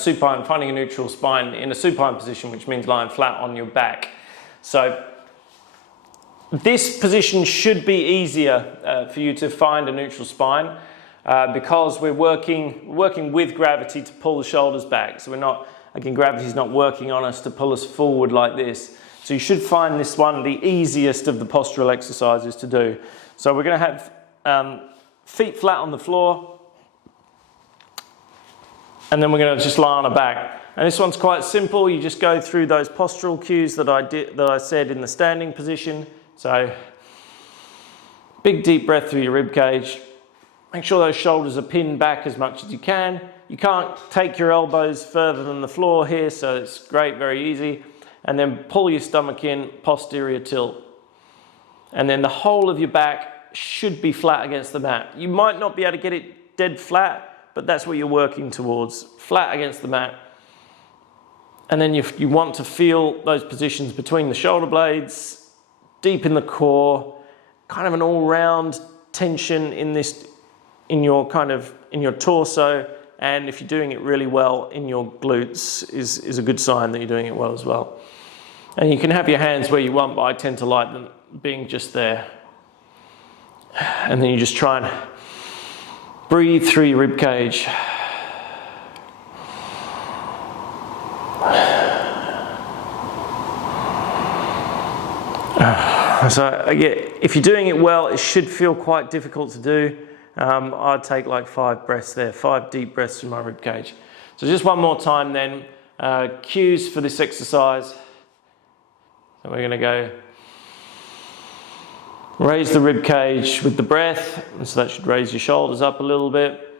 Supine, finding a neutral spine in a supine position, which means lying flat on your back. So this position should be easier for you to find a neutral spine because we're working with gravity to pull the shoulders back. So we're not, again, gravity's not working on us to pull us forward like this. So you should find this one the easiest of the postural exercises to do. So we're going to have feet flat on the floor, and then we're going to just lie on our back. And this one's quite simple. You just go through those postural cues that I said in the standing position. So big deep breath through your rib cage. Make sure those shoulders are pinned back as much as you can. You can't take your elbows further than the floor here, so it's great, very easy. And then pull your stomach in, posterior tilt. And then the whole of your back should be flat against the mat. You might not be able to get it dead flat, but that's what you're working towards, flat against the mat. And then you want to feel those positions between the shoulder blades, deep in the core, kind of an all-round tension in your torso, and if you're doing it really well in your glutes is a good sign that you're doing it well as well. And you can have your hands where you want, but I tend to like them being just there. And then you just try and breathe through your rib cage. So again, if you're doing it well, it should feel quite difficult to do. I'd take like 5 breaths there, 5 deep breaths through my rib cage. So just one more time then, cues for this exercise. So we're going to go raise the rib cage with the breath, and so that should raise your shoulders up a little bit.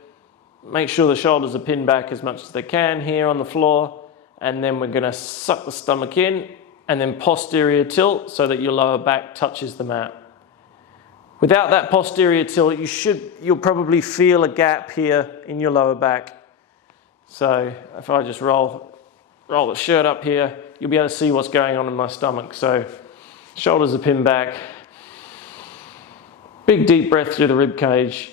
Make sure the shoulders are pinned back as much as they can here on the floor, and then we're going to suck the stomach in and then posterior tilt so that your lower back touches the mat. Without that posterior tilt, you'll probably feel a gap here in your lower back. So if I just roll the shirt up here, you'll be able to see what's going on in my stomach. So shoulders are pinned back. Big deep breath through the rib cage.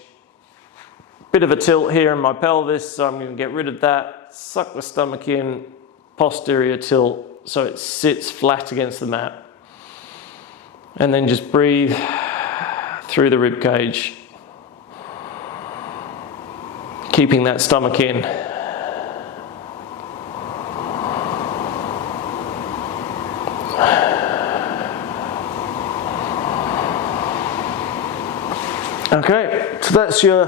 Bit of a tilt here in my pelvis, so I'm going to get rid of that. Suck the stomach in, posterior tilt, so it sits flat against the mat. And then just breathe through the rib cage, keeping that stomach in. Okay, so that's your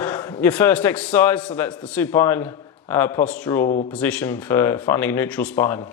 first exercise. So that's the supine postural position for finding a neutral spine.